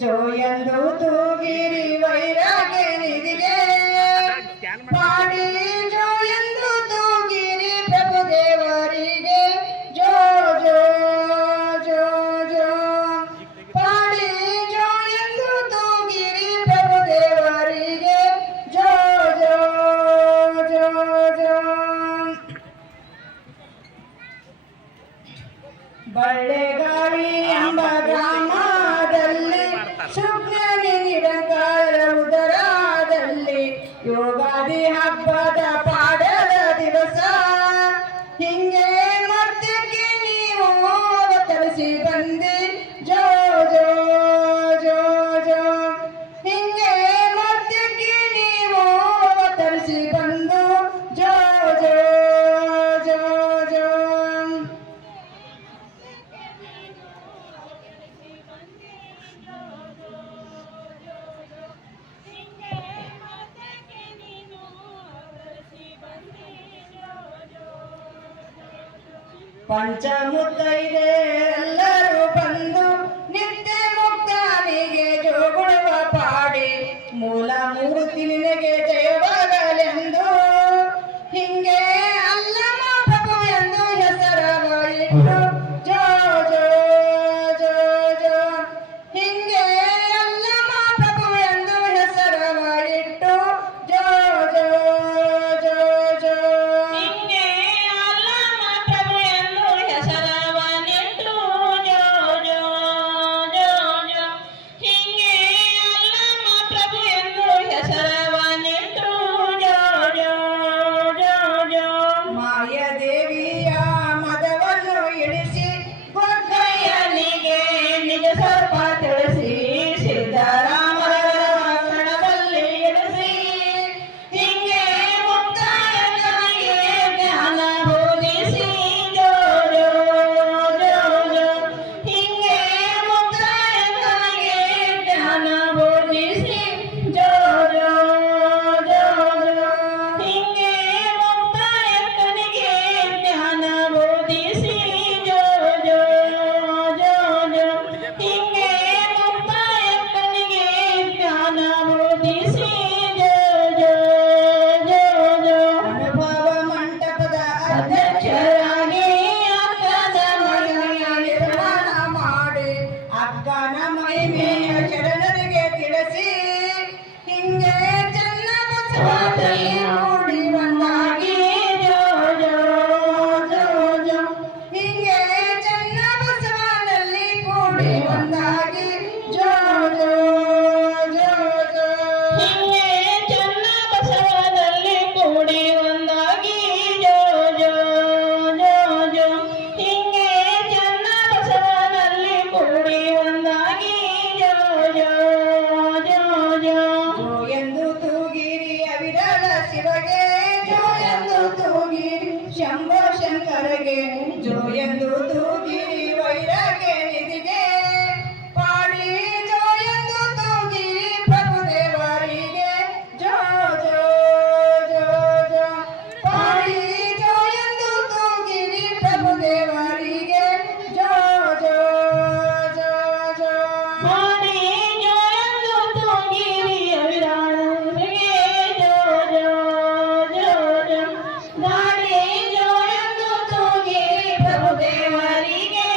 ಜೋ ಎಂದು ತೂಗಿರಿ ವೈರಾಗ್ಯ ನಿಧಿಗೆ ಪಾಡಿ ಜೋ ಎಂದು ತೂಗಿರಿ ಪ್ರಭುದೇವರಿಗೆ ಜೋ ಜೋ ಜೋ ಜೋ ಪಾಡಿ ಜೋ ಎಂದು ತೂಗಿರಿ ಪ್ರಭುದೇವರಿಗೆ ಜೋ ಜೋ ಜೋ ಜೋ ಬಳ್ಳೆಗಾವಿ ಎಂಬ ಗ್ರಾಮದಲ್ಲಿ ಶುಕ್ರನಿ ನಿರಂಕಾರ ಉದರದಲ್ಲಿ ಯೋಗಾದಿ ಹಬ್ಬದ ಪಾಡದ ದಿವಸ ಹಿಂಗೆ ಮರ್ತಕ್ಕೆ ನೀವು ಅವತರಿಸಿ ಬಂದಿ ಜೋ ಜೋ ಜೋ ಜೋ ಹಿಂಗೆ ಮರ್ತಕ್ಕೆ ನೀವು ಅವತರಿಸಿ ಬಂದು ಜೋ ಜೋ ಜೋ ಜೋ ಪಂಚಮುತ್ತೈದೆಯರೆಲ್ಲರೂ ಬಂದು ನಿತ್ಯ ಮುಕ್ತಾನಿಗೆ ಜೋಗುಳುವ ಪಾಡಿ ಮೂಲ ಮೂರ್ತಿ ನಿನಗೆ ಜಯವಾಗಲೆಂದು ಹಿಂಗೆ ಅಲ್ಲಮ ಪ್ರಭು ಎಂದು ಹೆಸರವ ಇಟ್ಟು ಜೋ ಜೋ ಜೋ ಜೋ ಹಿಂಗೆ ಅಲ್ಲಮ ಪ್ರಭು ಎಂದು ಹೆಸರವ ಇಟ್ಟು ಜೋ ಜೋ ಜೋ ಜೋ ಹಿಂಗೆ ಅಲ್ಲಮ ಪ್ರಭು ಎಂದು ಹೆಸರವನಿಟ್ಟು ಜೋ ಜೋ ಜೋ ಜೋ ಹಿಂಗೆ ಅಲ್ಲಮ ಪ್ರಭು ಎಂದು ಹೆಸರವನಿಟ್ಟು ಜೋ ಜೋ ಜೋ ಜೋ ಮಾಯದೇವಿಯ ಮದವನ್ನು ಇಳಿಸಿ ಗೊದ್ದಯ್ಯನಿಗೆ ನಿಜ ಸರ್ಪ ತಿಳಿಸಿ ಸಿದ್ದರಾಮರ ಕ್ಷಣದಲ್ಲಿ ಇಳಿಸಿ ಹಿಂಗೆ ಮುಕ್ತಾಯನಿಗೆ ಜ್ಞಾನ ಬೋಧಿಸಿ ಜೋ ಜೋ ಜೋ ಜೋ ಹಿಂಗೆ ಮುಕ್ತಾಯನಿಗೆ ಜ್ಞಾನ ಬೋಧಿಸಿ ಜೋ ಜೋ ಜೋ ಜೋ ಹಿಂಗೆ ಮುಕ್ತಾಯನಿಗೆ ಜ್ಞಾನ ಬೋಧಿಸಿ ಜೋ ಜೋ ಜೋ ಜೋ ಹಿಂಗೆ ಮುಕ್ತಾಯನಿಗೆ ಜ್ಞಾನ ಬೋಧಿಸಿ ಜೋ ಜೋ ಜೋ ಜೋ ಅನುಭವ ಮಂಟಪದ ಅಧ್ಯಕ್ಷರಾಗಿ ಅಕ್ಕನ ಮಹಿಮೆಯ ನಿರ್ಮಾಣ ಮಾಡಿ ಅಕ್ಕನ ಮಹಿಮೆಯ ಶರಣರಿಗೆ ತಿಳಿಸಿ ಹಿಂಗೆ ಚೆನ್ನ ಬಸವದಲ್ಲಿ ಕೂಡಿ ಒಂದಾಗಿ ಜೋ ಜೋ ಜೋ ಜೋ ಹಿಂಗೆ ಚೆನ್ನ ಬಸವನಲ್ಲಿ ಕೂಡಿ ಒಂದಾಗಿ ಜೋ ಜೋ ಜೋ ಜೋ ಹಿಂಗೆ ಚೆನ್ನ ಬಸವನಲ್ಲಿ ಕೂಡಿ ಒಂದಾಗಿ ಜೋ ಜೋ ಜೋ ಜೋ ಹಿಂಗೆ ಚೆನ್ನ ಬಸವನಲ್ಲಿ ಕೂಡಿ ಒಂದಾಗಿ ಜೋ ಜೋ ಜೋ ಜೋ ಜೋ ಎಂದು ತೂಗಿರಿ ಅವಿರಳ ಶಿವಗೆ ಜೋ ಎಂದು ತೂಗಿರಿ ಶಂಭೋ ಶಂಕರಗೆ ಜೋ ಎಂದು ತೂಗಿರಿ ವೈರಾಗ್ಯ ನಿಧಿಗೆ ಪಾಡಿ ಜೋ ಎಂದು ತೂಗಿರಿ ಪ್ರಭುದೇವರಿಗೆ ಜೋ ಜೋ ಜೋ ಜೋ ಪಾಡಿ ಜೋ ಎಂದು ತೂಗಿರಿ ಪ್ರಭುದೇವರಿಗೆ ಜೋ ಜೋ ಜೋ ಜೋ ಪಾಡಿ ಜೋ ಎಂದು ತೂಗಿರಿ ಅವಿರಾಳರಿಗೆ ಜೋ ಜೋ ಜೋ ಜೋ ಗಾಡಿ ಜೋ ಎಂದು ತೂಗಿರಿ ಪ್ರಭುದೇವರಿಗೆ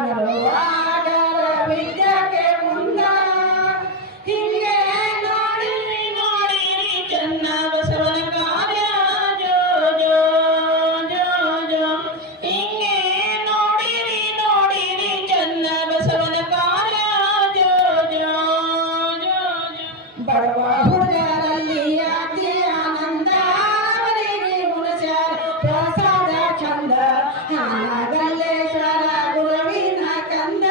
ಜನರು ಆಗರ ವಿದ್ಯೆಗೆ ಮುಂದ ಹಿಂಗೆ ನೋಡಿರಿ ನೋಡಿರಿ ಚೆನ್ನ ಬಸವನ ಕಾರ್ಯ ಜೋ ಜೋ ಜೋ ಜೋ ಹಿಂಗೆ ನೋಡಿರಿ ನೋಡಿರಿ ಚೆನ್ನ ಬಸವನ ಕಾರ್ಯ ಜೋ ಜೋ ಜೋ ಜೋ ಬಡವ ಹುಡುಗರಲ್ಲಿ ಅತಿ ಆನಂದ ಅವರಿಗೆ ಉಣಸ್ಯಾರ ಪ್ರಸಾದ ಚಂದ ಗಲ್ಲೇಶ್ವರ ಗುರುವಿನ ಕಂದ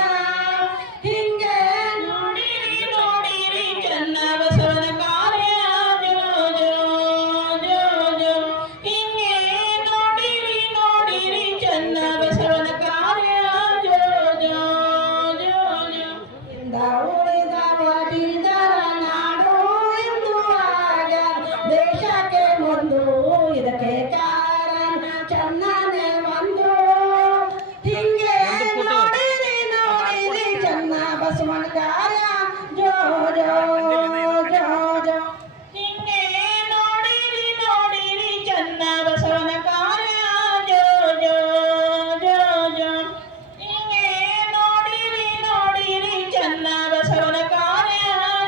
ಹಿಂಗೆ ನೋಡಿರಿ ನೋಡಿರಿ ಚೆನ್ನ ಬಸವನ ಕಾರ್ಯ ಜೋ ಜೋ ಜೋ ಜೋ ಹಿಂಗೆ ನೋಡಿರಿ ನೋಡಿರಿ ಚೆನ್ನ ಬಸವನ ಕಾರ್ಯ ಜೋ ಜೋ ಜೋ ಜೋ ಇಂದ ಉಳಿದವ ಬೀದರ ನಾಡು ಎಂದು ಆಗ ದೇಶಕ್ಕೆ ಮುಂದು ಇದಕ್ಕೆ ಕಾರಣ ಚೆನ್ನನೆ ಒಂದು ಹಿಂಗೆ ನೋಡಿರಿ ನೋಡಿರಿ ಚೆನ್ನ ಬಸವನ ಕಾರ್ಯ ಜೋ ಜೋ ಜೋ ಜೋ ಹಿಂಗೆ ನೋಡಿರಿ ನೋಡಿರಿ ಚೆನ್ನ ಬಸವನ ಕಾರ್ಯ ಜೋ ಜೋ ಜೋ ಜೋ ಹಿಂಗೆ ನೋಡಿರಿ ನೋಡಿರಿ ಚೆನ್ನ ಬಸವನ ಕಾರ್ಯ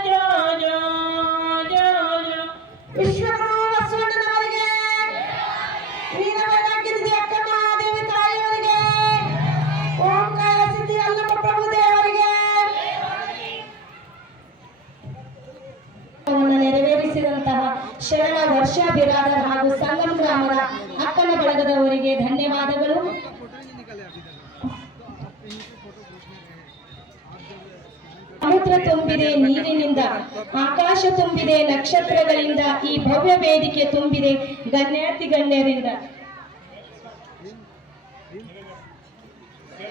ಜೋ ಜೋ ಜೋ ಜೋ ವಿಶ್ವಗುರು ಬಸವಣ್ಣನವರಿಗೆ ವೀರವೈರಾಗ್ಯನಿಧಿ ಅಕ್ಕ ಮಹಾದೇವಿ ತಾಯಿಯವರಿಗೆ ಓಂಕಾರ ಸಿದ್ಧಿ ಅಲ್ಲಮ್ಮ ಪ್ರಭು ದೇವರಿಗೆ ನೆರವೇರಿಸಿದಂತಹ ಶರಣ ವರ್ಷ ಬಿರಾದರ್ ಹಾಗೂ ಸಂಗಮ್ ಗ್ರಾಮದ ಅಕ್ಕನ ಬಳಗದವರಿಗೆ ಧನ್ಯವಾದಗಳು. ಸಮುದ್ರ ತುಂಬಿದೆ ನೀರಿನಿಂದ, ಆಕಾಶ ತುಂಬಿದೆ ನಕ್ಷತ್ರಗಳಿಂದ, ಈ ಭವ್ಯ ವೇದಿಕೆ ತುಂಬಿದೆ ಗಣ್ಯಾತಿ ಗಣ್ಯರಿಂದ,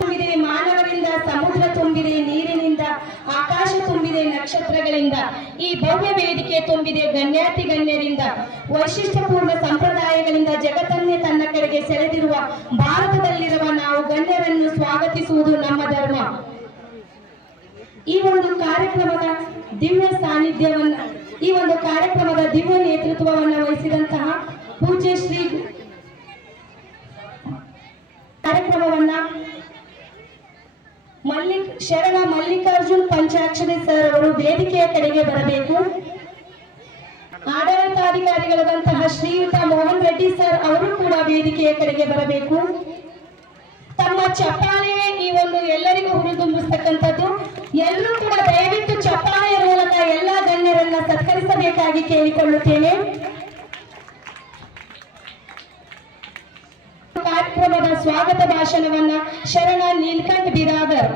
ತುಂಬಿದೆ ಮಾನವರಿಂದ, ಸಮುದ್ರ ತುಂಬಿದೆ ನೀರಿನಿಂದ, ಆಕಾಶ ತುಂಬಿದೆ ನಕ್ಷತ್ರಗಳಿಂದ, ಈ ಭವ್ಯ ವೇದಿಕೆ ತುಂಬಿದೆ ಗಣ್ಯಾತಿ ಗಣ್ಯರಿಂದ, ವೈಶಿಷ್ಟ್ಯಪೂರ್ಣ ಸಂಪ್ರದಾಯಗಳಿಂದ ಜಗತ್ತನ್ನೇ ತನ್ನ ಕಡೆಗೆ ಸೆಳೆದಿರುವ ಭಾರತದಲ್ಲಿರುವ ನಾವು ಗಣ್ಯರನ್ನು ಸ್ವಾಗತಿಸುವುದು ನಮ್ಮ ಧರ್ಮ. ಈ ಒಂದು ಕಾರ್ಯಕ್ರಮದ ದಿವ್ಯ ಸಾನ್ನಿಧ್ಯವನ್ನ, ಈ ಒಂದು ಕಾರ್ಯಕ್ರಮದ ದಿವ್ಯ ನೇತೃತ್ವವನ್ನು ವಹಿಸಿದಂತಹ ಪೂಜ್ಯ ಶ್ರೀ ಕಾರ್ಯಕ್ರಮವನ್ನ ಶರಣ ಮಲ್ಲಿಕಾರ್ಜುನ್ ಪಂಚಾಕ್ಷರಿ ಸರ್ ಅವರು ವೇದಿಕೆಯ ಕಡೆಗೆ ಬರಬೇಕು. ಆಡಳಿತಾಧಿಕಾರಿಗಳಾದಂತಹ ಶ್ರೀಯುತ ಮೋಹನ್ ರೆಡ್ಡಿ ಸರ್ ಅವರು ಕೂಡ ವೇದಿಕೆಯ ಕಡೆಗೆ ಬರಬೇಕು. ತಮ್ಮ ಚಪ್ಪಾಳೆಯೇ ಈ ಒಂದು ಎಲ್ಲರಿಗೂ ಹುರಿದುಂಬಿಸ್ತಕ್ಕಂಥದ್ದು. ಎಲ್ಲರೂ ಕೂಡ ದಯವಿಟ್ಟು ಚಪ್ಪಾಳೆಯ ಮೂಲಕ ಎಲ್ಲಾ ಗಣ್ಯರನ್ನ ಸತ್ಕರಿಸಬೇಕಾಗಿ ಕೇಳಿಕೊಳ್ಳುತ್ತೇನೆ. ಕಾರ್ಯಕ್ರಮದ ಸ್ವಾಗತ ಭಾಷಣವನ್ನ ಶರಣ ನೀಲಕಂಠ ಬಿರಾದರ್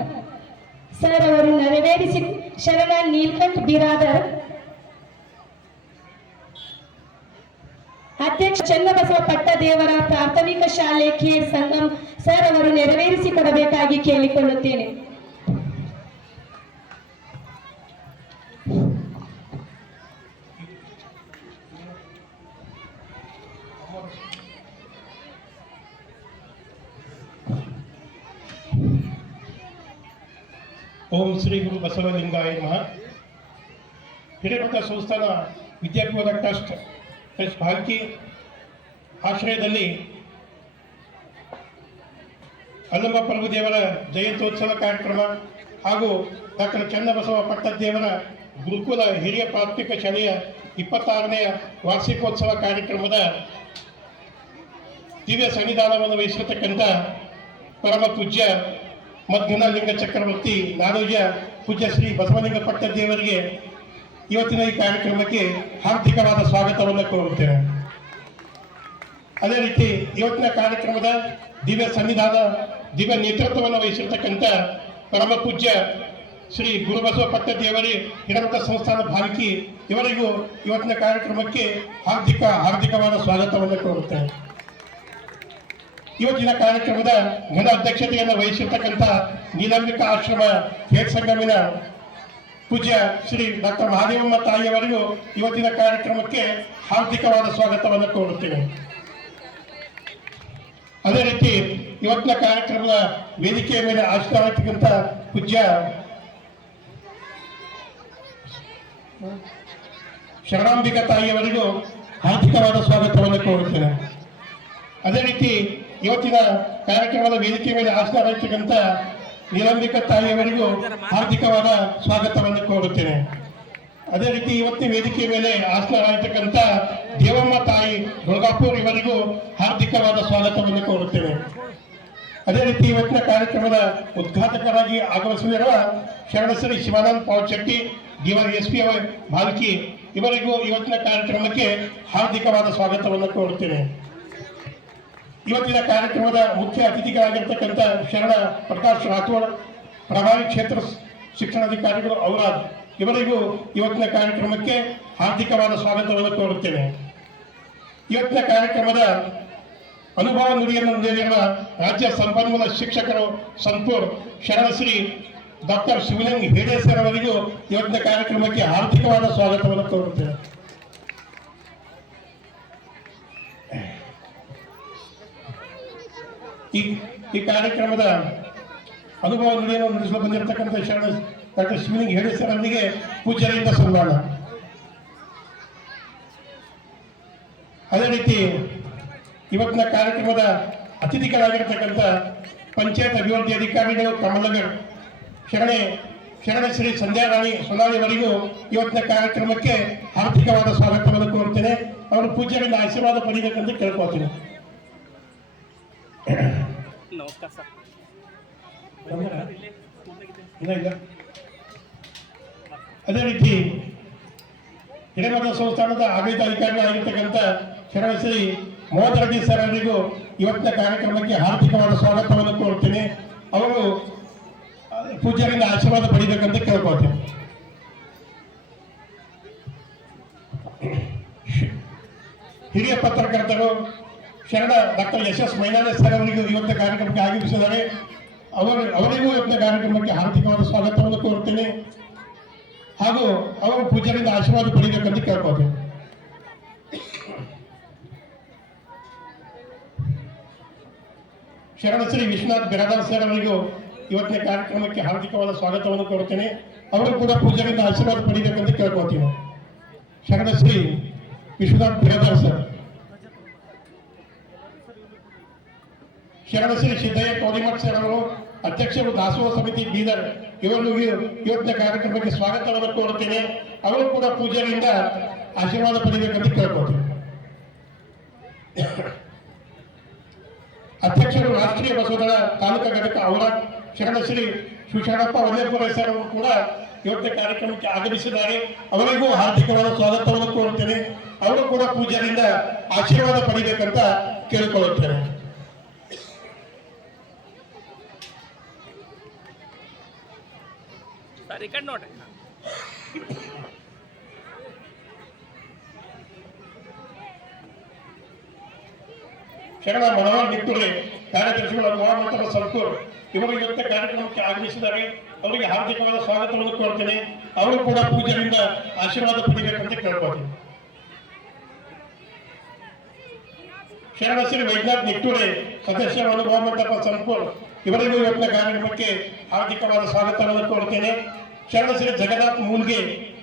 ಸರ್ ಅವರು ನೆರವೇರಿಸಿ, ಶರಣ ನೀಲಕಂಠ ಬಿರಾದರ್ ಅಧ್ಯಕ್ಷ ಚನ್ನಬಸವ ಪಟ್ಟದೇವರ ಪ್ರಾಥಮಿಕ ಶಾಲೆ ಖೇಡ್ ಸಂಗಮ್ ಸರ್ ಅವರು ನೆರವೇರಿಸಿಕೊಡಬೇಕಾಗಿ ಕೇಳಿಕೊಳ್ಳುತ್ತೇನೆ. ಓಂ ಶ್ರೀ ಗುರು ಬಸವಲಿಂಗಾಯ ನಮಃ. ಹಿರೇಮಠ ಸಂಸ್ಥಾನ ವಿದ್ಯಾಪೀಠ ಟ್ರಸ್ಟ್ ಭಾಲ್ಕಿ ಆಶ್ರಯದಲ್ಲಿ ಅಲ್ಲಮ್ಮ ಪ್ರಭುದೇವರ ಜಯಂತ್ಯೋತ್ಸವ ಕಾರ್ಯಕ್ರಮ ಹಾಗೂ ಡಾಕ್ಟರ್ ಚನ್ನಬಸವ ಪಟ್ಟದೇವರ ಗುರುಕುಲ ಹಿರಿಯ ಪ್ರಾಥಮಿಕ ಶಾಲೆಯ 26ನೇ ವಾರ್ಷಿಕೋತ್ಸವ ಕಾರ್ಯಕ್ರಮದ ದಿವ್ಯ ಸನ್ನಿಧಾನವನ್ನು ವಹಿಸಿರತಕ್ಕಂಥ ಪರಮ ಪೂಜ್ಯ ಮಧ್ವಲಿಂಗ ಚಕ್ರವರ್ತಿ ನಾಡೋಜ ಪೂಜ್ಯ ಶ್ರೀ ಬಸವಲಿಂಗ ಪಟ್ಟದೇವರಿಗೆ ಇವತ್ತಿನ ಈ ಕಾರ್ಯಕ್ರಮಕ್ಕೆ ಹಾರ್ದಿಕವಾದ ಸ್ವಾಗತವನ್ನು ಕೋರುತ್ತೇನೆ. ಅದೇ ರೀತಿ ಇವತ್ತಿನ ಕಾರ್ಯಕ್ರಮದ ದಿವ್ಯ ಸನ್ನಿಧಾನ ದಿವ್ಯ ನೇತೃತ್ವವನ್ನು ವಹಿಸಿರ್ತಕ್ಕಂಥ ಪರಮ ಪೂಜ್ಯ ಶ್ರೀ ಗುರುಬಸವ ಪಟ್ಟದೇವರಿ ಹಿರೇಮಠ ಸಂಸ್ಥಾನ ಭಾಲ್ಕಿ ಇವರಿಗೂ ಇವತ್ತಿನ ಕಾರ್ಯಕ್ರಮಕ್ಕೆ ಹಾರ್ದಿಕವಾದ ಸ್ವಾಗತವನ್ನು ಕೋರುತ್ತೇನೆ. ಇವತ್ತಿನ ಕಾರ್ಯಕ್ರಮದ ಘನ ಅಧ್ಯಕ್ಷತೆಯನ್ನು ವಹಿಸಿರ್ತಕ್ಕಂಥ ನೀಲಂಬಿಕಾ ಆಶ್ರಮ ಖೇಡ್ ಸಂಗಮಿನ ಪೂಜ್ಯ ಶ್ರೀ ಡಾಕ್ಟರ್ ಮಹಾದೇವಮ್ಮ ತಾಯಿಯವರಿಗೂ ಇವತ್ತಿನ ಕಾರ್ಯಕ್ರಮಕ್ಕೆ ಹಾರ್ದಿಕವಾದ ಸ್ವಾಗತವನ್ನು ಕೋರುತ್ತೇನೆ. ಅದೇ ರೀತಿ ಇವತ್ತಿನ ಕಾರ್ಯಕ್ರಮದ ವೇದಿಕೆಯ ಮೇಲೆ ಆಶೀರ್ವಾದಕ್ಕಂಥ ಪೂಜ್ಯ ಶರಣಾಂಬಿಕಾ ತಾಯಿಯವರಿಗೂ ಹಾರ್ದಿಕವಾದ ಸ್ವಾಗತವನ್ನು ಕೋರುತ್ತೇನೆ. ಅದೇ ರೀತಿ ಇವತ್ತಿನ ಕಾರ್ಯಕ್ರಮದ ವೇದಿಕೆ ಮೇಲೆ ಆಸೀನರಾಗಿರ್ತಕ್ಕಂಥ ನೀಲಂಬಿಕಾ ತಾಯಿಯವರಿಗೂ ಹಾರ್ದಿಕವಾದ ಸ್ವಾಗತವನ್ನು ಕೋರುತ್ತೇನೆ. ಅದೇ ರೀತಿ ಇವತ್ತಿನ ವೇದಿಕೆ ಮೇಲೆ ಆಸನರಾಗಿರ್ತಕ್ಕಂಥ ದೇವಮ್ಮ ತಾಯಿ ದುರ್ಗಾಪುರ್ ಇವರಿಗೂ ಹಾರ್ದಿಕವಾದ ಸ್ವಾಗತವನ್ನು ಕೋರುತ್ತೇನೆ. ಅದೇ ರೀತಿ ಇವತ್ತಿನ ಕಾರ್ಯಕ್ರಮದ ಉದ್ಘಾಟಕರಾಗಿ ಆಗಮಿಸಲಿರುವ ಶರಣಶ್ರೀ ಶಿವಾನಂದ ಪಾವಚೆಟ್ಟಿ DYSP ಭಾಲ್ಕಿ ಇವರಿಗೂ ಇವತ್ತಿನ ಕಾರ್ಯಕ್ರಮಕ್ಕೆ ಹಾರ್ದಿಕವಾದ ಸ್ವಾಗತವನ್ನು ಕೋರುತ್ತೇನೆ. ಇವತ್ತಿನ ಕಾರ್ಯಕ್ರಮದ ಮುಖ್ಯ ಅತಿಥಿಗಳಾಗಿರ್ತಕ್ಕಂಥ ಶರಣ ಪ್ರಕಾಶ್ ರಾಥೋಡ್ ಪ್ರಭಾವಿ ಕ್ಷೇತ್ರ ಶಿಕ್ಷಣಾಧಿಕಾರಿಗಳು ಔರಾದ್ ಇವರಿಗೂ ಇವತ್ತಿನ ಕಾರ್ಯಕ್ರಮಕ್ಕೆ ಹಾರ್ದಿಕವಾದ ಸ್ವಾಗತವನ್ನು ಕೋರುತ್ತೇನೆ. ಇವತ್ತಿನ ಕಾರ್ಯಕ್ರಮದ ಅನುಭವ ನುಡಿಯನ್ನು ನೀಡಿರುವ ರಾಜ್ಯ ಸಂಪನ್ಮೂಲ ಶಿಕ್ಷಕರು ಸಂತೂರ್ ಶರಣಶ್ರೀ ಡಾಕ್ಟರ್ ಶಿವಲಿಂಗ್ ಹೇಡೆ ಸರ್ ಅವರಿಗೂ ಇವತ್ತಿನ ಕಾರ್ಯಕ್ರಮಕ್ಕೆ ಹಾರ್ದಿಕವಾದ ಸ್ವಾಗತವನ್ನು ಕೋರುತ್ತೇನೆ. ಈ ಕಾರ್ಯಕ್ರಮದ ಅನುಭವ ನುಡಿಯನ್ನು ನುಡಿಸಲು ಬಂದಿರತಕ್ಕಂಥ ಶರಣ ಡಾಕ್ಟರ್ ಶಿವಲಿಂಗ್ ಹೇಡೆ ಸರ್ ಅವರಿಗೆ ಪೂಜ್ಯರಿಂದ ಸನ್ಮಾನ. ಅದೇ ರೀತಿ ಇವತ್ತಿನ ಕಾರ್ಯಕ್ರಮದ ಅತಿಥಿಗಳಾಗಿರ್ತಕ್ಕಂಥ ಪಂಚಾಯತ್ ಅಭಿವೃದ್ಧಿ ಅಧಿಕಾರಿಗಳು ಕಮಲಗರ್ ಶರಣಶ್ರೀ ಸಂಧ್ಯಾರಾಣಿ ಸೊನಾಳಿ ಅವರಿಗೂ ಇವತ್ತಿನ ಕಾರ್ಯಕ್ರಮಕ್ಕೆ ಹಾರ್ದಿಕವಾದ ಸ್ವಾಗತವನ್ನು ಕೋರುತ್ತೇನೆ. ಅವರು ಪೂಜ್ಯರಿಂದ ಆಶೀರ್ವಾದ ಪಡೆಯಬೇಕೆಂದು ಕೇಳ್ಕೊಳ್ತೀನಿ. ನಮಸ್ಕಾರ ಸರ್. ಇಲ್ಲ. ಅದೇ ರೀತಿ ಹಿರೇಮಠ ಸಂಸ್ಥಾನದ ಆಡಳಿತಾಧಿಕಾರಿಗಳಾಗಿರ್ತಕ್ಕಂಥ ಶರಣಶ್ರೀ ಮೋಹನ್ ರೆಡ್ಡಿ ಸರ್ ಅವರಿಗೂ ಇವತ್ತಿನ ಕಾರ್ಯಕ್ರಮಕ್ಕೆ ಹಾರ್ದಿಕವಾದ ಸ್ವಾಗತವನ್ನು ಕೋರುತ್ತೇನೆ. ಅವರು ಪೂಜ್ಯರಿಂದ ಆಶೀರ್ವಾದ ಪಡೆಯಬೇಕಂತ ಕೇಳ್ಕೊಳ್ತೇನೆ. ಹಿರಿಯ ಪತ್ರಕರ್ತರು ಶರಣ ಡಾಕ್ಟರ್ SS ಮೈನಾಳೆ ಸರ್ ಅವರಿಗೂ ಇವತ್ತಿನ ಕಾರ್ಯಕ್ರಮಕ್ಕೆ ಆಗಮಿಸಿದ್ದಾರೆ. ಅವರಿಗೂ ಇವತ್ತಿನ ಕಾರ್ಯಕ್ರಮಕ್ಕೆ ಹಾರ್ದಿಕವಾದ ಸ್ವಾಗತವನ್ನು ಕೋರುತ್ತೇನೆ ಹಾಗೂ ಅವರು ಪೂಜ್ಯರಿಂದ ಆಶೀರ್ವಾದ ಪಡೆಯಬೇಕಂತ ಕೇಳ್ಕೊಳ್ತೇನೆ. ಶರಣಶ್ರೀ ವಿಶ್ವನಾಥ್ ಬಿರಾದಾರ್ ಸರ್ ಅವರಿಗೂ ಇವತ್ತಿನ ಕಾರ್ಯಕ್ರಮಕ್ಕೆ ಹಾರ್ದಿಕವಾದ ಸ್ವಾಗತವನ್ನು ಕೋರುತ್ತೇನೆ. ಅವರು ಕೂಡ ಪೂಜ್ಯರಿಂದ ಆಶೀರ್ವಾದ ಪಡೆಯಬೇಕಂತ ಕೇಳ್ಕೊಳ್ತೀನಿ. ಶರಣಶ್ರೀ ವಿಶ್ವನಾಥ್ ಬಿರಾದಾರ್ ಸರ್, ಶರಣಶ್ರೀ ಸಿದ್ದಯ್ಯ ಕೋಡಿಮಠ್ ಸರ್ ಅವರು ಅಧ್ಯಕ್ಷರು ದಾಸೋಹ ಸಮಿತಿ ಬೀದರ್ ಇವರಿಗೂ ಇವತ್ತಿನ ಕಾರ್ಯಕ್ರಮಕ್ಕೆ ಸ್ವಾಗತವನ್ನು ಕೋರುತ್ತೇನೆ. ಅವರು ಕೂಡ ಪೂಜ್ಯರಿಂದ ಆಶೀರ್ವಾದ ಪಡೆಯಬೇಕಂತ ಕೇಳ್ಕೊಳ್ತೀನಿ. ಅಧ್ಯಕ್ಷರು ರಾಷ್ಟ್ರೀಯ ಬಸವದಳ ತಾಲೂಕಾ ಘಟಕ ಔರಾದ್ ಶರಣಶ್ರೀ ಶಿವಶರಣಪ್ಪ ಒಲ್ಲೇಪುರ ಸರ್ ಅವರು ಕೂಡ ಇವತ್ತಿನ ಕಾರ್ಯಕ್ರಮಕ್ಕೆ ಆಗಮಿಸಿದ್ದಾರೆ. ಅವರಿಗೂ ಹಾರ್ದಿಕವಾದ ಸ್ವಾಗತವನ್ನು ಕೋರುತ್ತೇನೆ. ಅವರು ಕೂಡ ಪೂಜ್ಯರಿಂದ ಆಶೀರ್ವಾದ ಪಡೆಯಬೇಕಂತ ಕೇಳಿಕೊಳ್ಳುತ್ತೇನೆ. ನೋಡ್ರಿ ಶರಣ ಮನೋಹರ್ ನಿಟ್ಟುರೆ ಕಾರ್ಯದರ್ಶಿಗಳು ಅನುಭವ ಸಂತೂರ್ ಇವರು ಇವತ್ತಿನ ಕಾರ್ಯಕ್ರಮಕ್ಕೆ ಆಗಮಿಸಿದ್ದಾರೆ. ಅವರಿಗೆ ಹಾರ್ದಿಕವಾದ ಸ್ವಾಗತವನ್ನು ಕೋರ್ತೇನೆ. ಅವರು ಕೂಡ ಪೂಜ್ಯರಿಂದ ಆಶೀರ್ವಾದ ಪಡೆಯಬೇಕಂತ ಕೇಳ್ಕೊಳ್ತೀನಿ. ಶರಣಶ್ರೀ ವೈದ್ಯನಾಥ್ ನಿಟ್ಟುರೆ ಸದಸ್ಯ ಅನುಭವ ಮಂಟಪ ಸಂತೂರ್ ಇವರಿಗೂ ಇವತ್ತಿನ ಕಾರ್ಯಕ್ರಮಕ್ಕೆ ಹಾರ್ದಿಕವಾದ ಸ್ವಾಗತವನ್ನು ಕೋರ್ತೇನೆ. ಶರಣಶ್ರೀ ಜಗನ್ನಾಥ್ ಮೂಲ್ಗೆ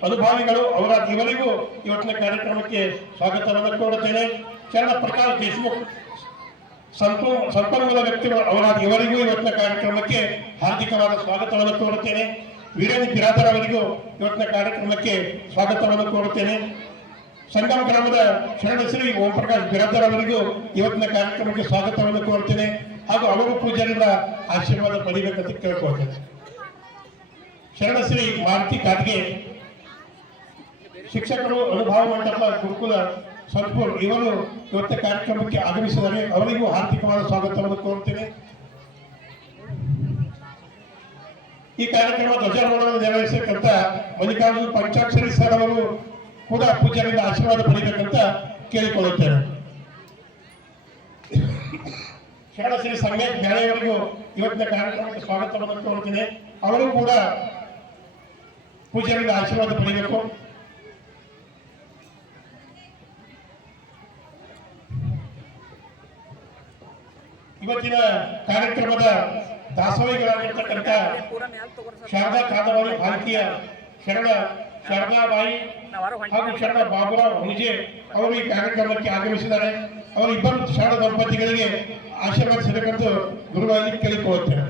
ಅನುಭಾವಿಗಳು ಅವರ ಇವರಿಗೂ ಇವತ್ತಿನ ಕಾರ್ಯಕ್ರಮಕ್ಕೆ ಸ್ವಾಗತವನ್ನು ಕೋರುತ್ತೇನೆ. ಶರಣ ಪ್ರಕಾಶ್ ದೇಶಮುಖ್ ಸಂಪನ್ಮೂಲ ವ್ಯಕ್ತಿಗಳು ಅವರ ಇವರಿಗೂ ಇವತ್ತಿನ ಕಾರ್ಯಕ್ರಮಕ್ಕೆ ಹಾರ್ದಿಕವಾದ ಸ್ವಾಗತವನ್ನು ಕೋರುತ್ತೇನೆ. ವೀರೇಂದ್ರ ಬಿರಾದರ್ ಅವರಿಗೂ ಇವತ್ತಿನ ಕಾರ್ಯಕ್ರಮಕ್ಕೆ ಸ್ವಾಗತವನ್ನು ಕೋರುತ್ತೇನೆ. ಸಂಗಮ್ ಗ್ರಾಮದ ಶರಣಶ್ರೀ ಓಂ ಪ್ರಕಾಶ್ ಬಿರಾದರ್ ಅವರಿಗೂ ಇವತ್ತಿನ ಕಾರ್ಯಕ್ರಮಕ್ಕೆ ಸ್ವಾಗತವನ್ನು ಕೋರುತ್ತೇನೆ ಹಾಗೂ ಅವರು ಪೂಜ್ಯರಿಂದ ಆಶೀರ್ವಾದ ಪಡೆಯಬೇಕಂತ ಕೇಳ್ಕೊಳ್ತೇನೆ. ಶರಣಶ್ರೀ ಮಾರುತಿ ಕಾದ್ಗೆ ಶಿಕ್ಷಕರು ಅನುಭವ ಮಂಟಪ ಗುರುಕುಲ ಸಂತೂರ್ ಇವರು ಇವತ್ತಿನ ಕಾರ್ಯಕ್ರಮಕ್ಕೆ ಆಗಮಿಸಿದ್ದಾರೆ. ಅವರಿಗೂ ಹಾರ್ದಿಕವಾದ ಸ್ವಾಗತವನ್ನು ಕೋರುತ್ತೇನೆ. ಈ ಕಾರ್ಯಕ್ರಮ ಧ್ವಜಾರೋಹಣವನ್ನು ನೆರವೇರಿಸತಕ್ಕಂಥ ಮಲ್ಲಿಕಾರ್ಜುನ ಪಂಚಾಕ್ಷರಿ ಸರ್ ಅವರು ಕೂಡ ಪೂಜ್ಯರಿಂದ ಆಶೀರ್ವಾದ ಪಡೆಯಬೇಕಂತ ಕೇಳಿಕೊಳ್ಳುತ್ತೇನೆ. ಶರಣಶ್ರೀ ಸಂಗೇಶ್ ಬ್ಯಾಳೆಯವರಿಗೂ ಇವತ್ತಿನ ಕಾರ್ಯಕ್ರಮಕ್ಕೆ ಸ್ವಾಗತವನ್ನು ಕೋರುತ್ತೇನೆ. ಅವರು ಕೂಡ ಪೂಜ್ಯರಿಂದ ಆಶೀರ್ವಾದ ಪಡೆಯಬೇಕು. ಇವತ್ತಿನ ಕಾರ್ಯಕ್ರಮದ ದಾಸೋಹಿಗಳಾಗಿರ್ತಕ್ಕಂಥ ಶಾರದಾ ಕಾದವಾರಿ ಭಾರತೀಯ ಶರಣ ಶಾರದಾಬಾಯಿ ಹಾಗೂ ಶರಣ ಬಾಬುರಾವ್ ಹುಣಜೆ ಅವರು ಈ ಕಾರ್ಯಕ್ರಮಕ್ಕೆ ಆಗಮಿಸಿದ್ದಾರೆ. ಅವರು ಇಬ್ಬರು ಶರಣ ದಂಪತಿಗಳಿಗೆ ಆಶೀರ್ವಾದಿಸಬೇಕೆಂದು ಗುರುವಾಗಿ ಕೇಳಿಕೊಳ್ಳುತ್ತೇನೆ.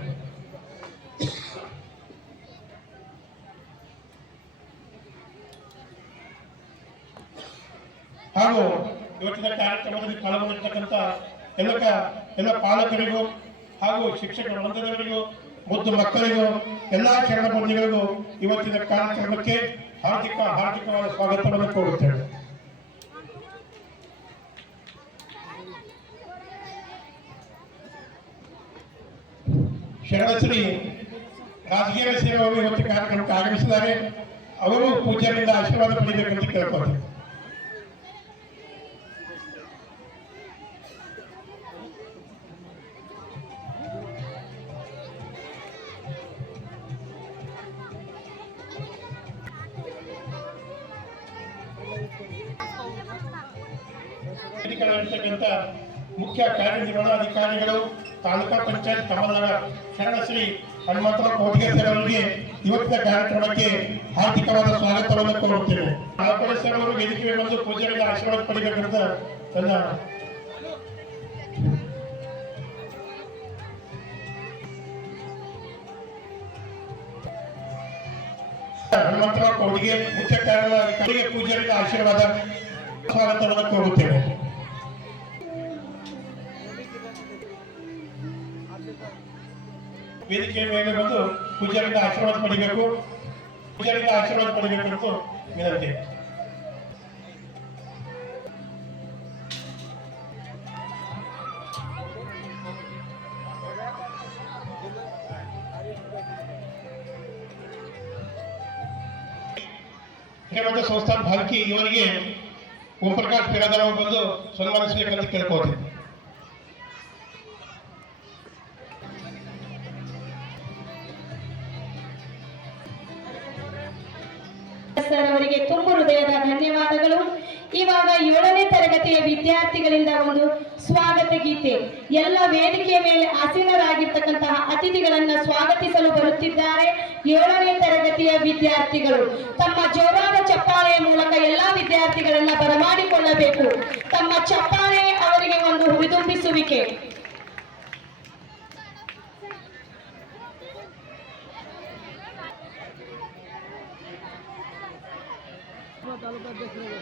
ಹಾಗೂ ಇವತ್ತಿನ ಕಾರ್ಯಕ್ರಮದಲ್ಲಿ ಪಾಲ್ಗೊಂಡಿರ್ತಕ್ಕಂಥ ಎಲ್ಲ ಪಾಲಕರಿಗೂ ಹಾಗೂ ಶಿಕ್ಷಕರ ವೃಂದದವರಿಗೂ ಮುದ್ದು ಮಕ್ಕಳಿಗೂ ಎಲ್ಲಾ ಶರಣ ಬಂಧುಗಳಿಗೂ ಇವತ್ತಿನ ಕಾರ್ಯಕ್ರಮಕ್ಕೆ ಹಾರ್ದಿಕವಾದ ಸ್ವಾಗತವನ್ನು ಕೋರುತ್ತೇವೆ. ಶರಣಶ್ರೀ ರಾಜಕೀಯ ಸೇವೆಯವರು ಇವತ್ತು ಕಾರ್ಯಕ್ರಮಕ್ಕೆ ಆಗಮಿಸಿದ್ದಾರೆ. ಅವರು ಪೂಜ್ಯರಿಂದ ಆಶೀರ್ವಾದ ಪಡೆಯಬೇಕಂತ ಕೇಳ್ಕೊಳ್ತಾರೆ. ಇರ್ತಕ್ಕಂಥ ಮುಖ್ಯ ಕಾರ್ಯನಿರ್ವಹಣಾಧಿಕಾರಿಗಳು ತಾಲೂಕಾ ಪಂಚಾಯತ್ ಕಮಲನಗರ ಶರಣಶ್ರೀ ಹನುಮಂತರಾವ್ ಕೋಟಿಗೆ ಅವರಿಗೆ ಇವತ್ತಿನ ಕಾರ್ಯಕ್ರಮಕ್ಕೆ ಹಾರ್ದಿಕವಾದ ಸ್ವಾಗತವನ್ನು ಕೋರುತ್ತೇವೆ. ಅವರು ವೇದಿಕೆ ಬಂದು ಪೂಜೆಗಳಿಗೆ ಆಶೀರ್ವಾದ ಪಡೆಯಬೇಕಂತ ನನ್ನ ಹನುಮಂತರಾವ್ ಕೋಟಿಗೆ ಮುಖ್ಯ ಕಾರ್ಯನಿರ್ವಹಣಾಧಿಕಾರಿಗೆ ಪೂಜೆಗಳಿಗೆ ಆಶೀರ್ವಾದ ಸ್ವಾಗತವನ್ನು ಕೋರುತ್ತೇವೆ. ವೇದಿಕೆಯ ಮೇಲೆ ಬಂದು ಪೂಜಾರಿಂದ ಆಶೀರ್ವಾದ ಪಡಿಬೇಕು ಅಂತ ವಿನಂತಿ. ಹೇಮಂತ ಸಂಸ್ಥಾನ ಭಾಲ್ಕಿ ಇವರಿಗೆ ಓಂ ಪ್ರಕಾಶ್ ಬಿರಾದರ್ ಅವರು ಬಂದು ಸನ್ಮಾನಿಸಬೇಕಂತ ಕೇಳ್ಕೋತೀನಿ. ಸರ್ ಅವರಿಗೆ ತುಂಬ ಹೃದಯದ ಧನ್ಯವಾದಗಳು. ಇವಾಗ 7ನೇ ತರಗತಿಯ ವಿದ್ಯಾರ್ಥಿಗಳಿಂದ ಒಂದು ಸ್ವಾಗತ ಗೀತೆ. ಎಲ್ಲ ವೇದಿಕೆಯ ಮೇಲೆ ಆಸೀನರಾಗಿರ್ತಕ್ಕಂತಹ ಅತಿಥಿಗಳನ್ನ ಸ್ವಾಗತಿಸಲು ಬರುತ್ತಿದ್ದಾರೆ 7ನೇ ತರಗತಿಯ ವಿದ್ಯಾರ್ಥಿಗಳು. ತಮ್ಮ ಜೋರಾದ ಚಪ್ಪಾಳೆಯ ಮೂಲಕ ಎಲ್ಲಾ ವಿದ್ಯಾರ್ಥಿಗಳನ್ನ ಬರಮಾಡಿಕೊಳ್ಳಬೇಕು. ತಮ್ಮ ಚಪ್ಪಾಳೆ ಅವರಿಗೆ ಒಂದು ಹುರಿದುಂಬಿಸುವಿಕೆ. ತಾಲೂಕಾಧ್ಯಕ್ಷರು